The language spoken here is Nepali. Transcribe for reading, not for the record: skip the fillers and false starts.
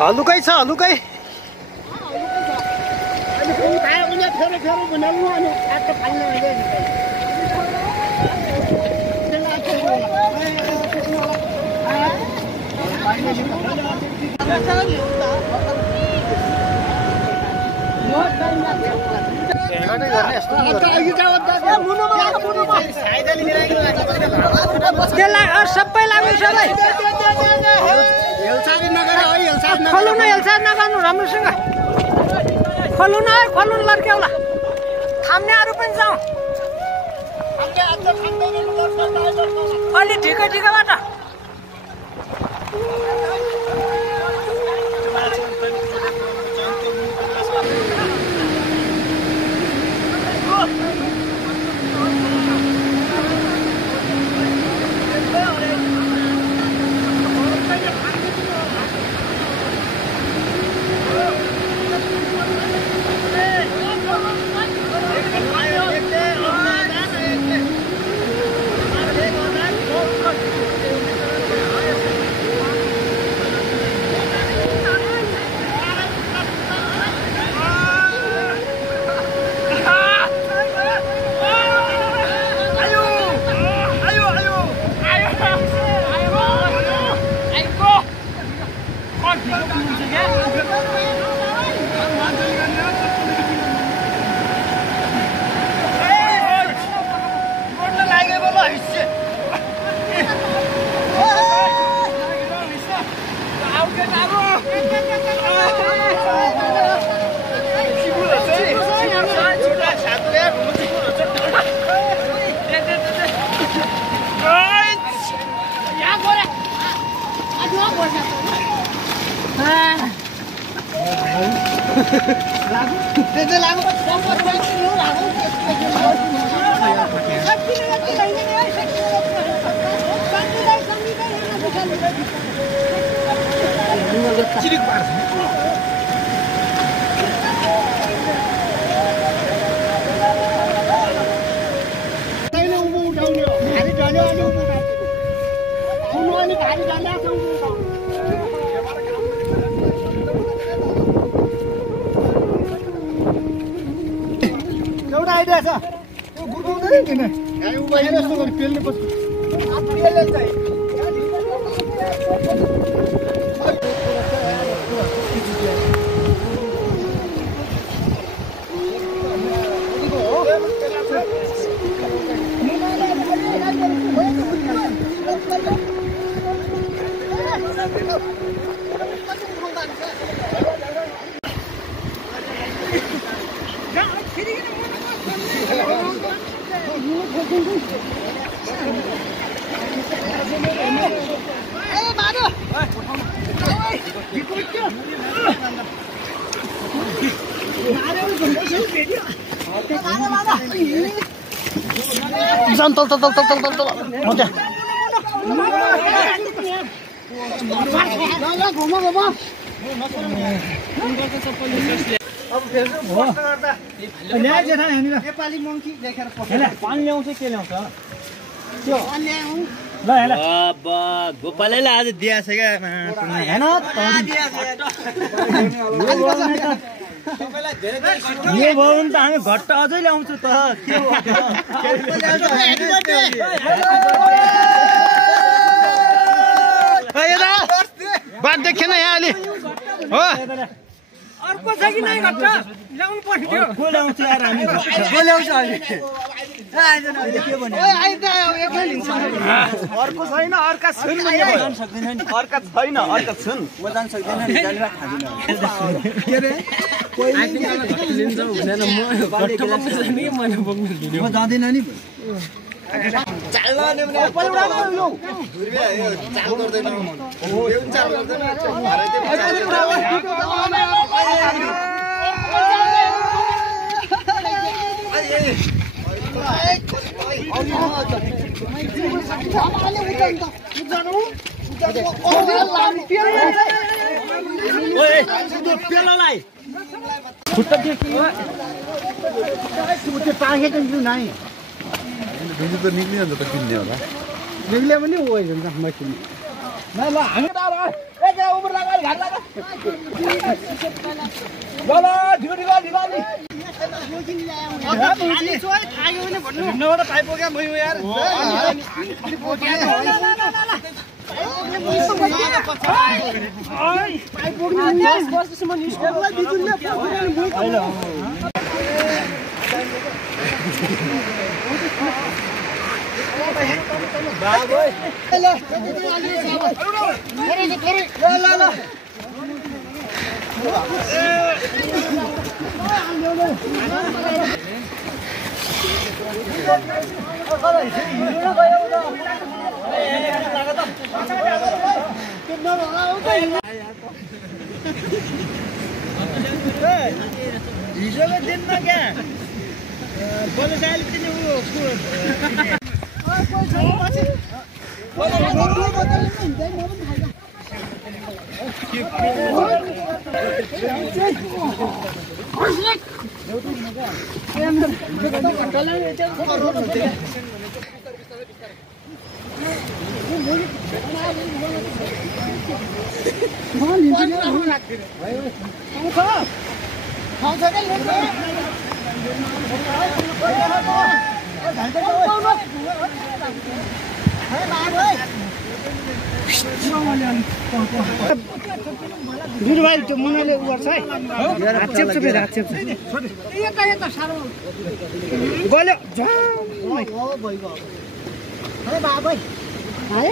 हलुकै छ हलुकै सबै लाग्यो सबै खोल्नु न हेलसार नगर्नु राम्रोसँग खोल्नु न खोल्नु लड्क्याउला थाम्नेहरू पनि जाउँ अलि ठिकै ठिकैबाट एउटा आइडिया छ त्यो गुर्काउँदैन किन गाई उभा जस्तो गरी पेल्ने पछि पेल्ने चाहिँ नेपाली मङ्की लेखेर पानी ल्याउँछ के ल्याउँछ त्यो गोपालले आज दिएछ क्या यो भयो भने त हामी घट्ट अझै ल्याउँछु त बात देखेन यहाँ अलि हो अर्को छ कि नै घट्ट ल्याउनु पर्यो को ल्याउँछ यार हामी को ल्याउँछ अलि के भने अर्को छैन अर्का छन् जान सक्दैन नि अर्का छैन अर्का छन् म जान सक्दैन नि जानेर खादिन के रे कोही लिन्छ हुँदैन म घट्ट बक्नु जाने कि मैले बक्नु दिने म जाँदैन नि चाल गर्ने भने पलौडा लौ दुर्बिया यो चाल गर्दैन हो यो चाल गर्दैन पेलालाई खुट्टा देखियो त्यो पाकेको नाइ दुई त निक्लिन्छ त किन्ने होला निक्ले पनि ओइ हुन्छ म किन्ने ल ल हामी टाढो ए के उम्र लगा घाट लगा ल ल ढिगो ढिगो ढिगो नि अनि सोइ खायो भने भन्नु हिँड्नबाट पाइ पुग्यो म यार अनि पुग्यो पाइ पुग्यो 10 वर्षसम्म स्कुललाई बिजुले पुग्दैन हैन बाबु ल त्यति अलि साबो थोरै ल ल हिजोको दिनमा क्या बोलसाइल पनि दुई भाइ त्यो मुनाले उ गर्छ है हात चेप्छ फेरि हात चेप्छ यता यता सारो गल्यो ओ भइगयो अरे बाबै हाय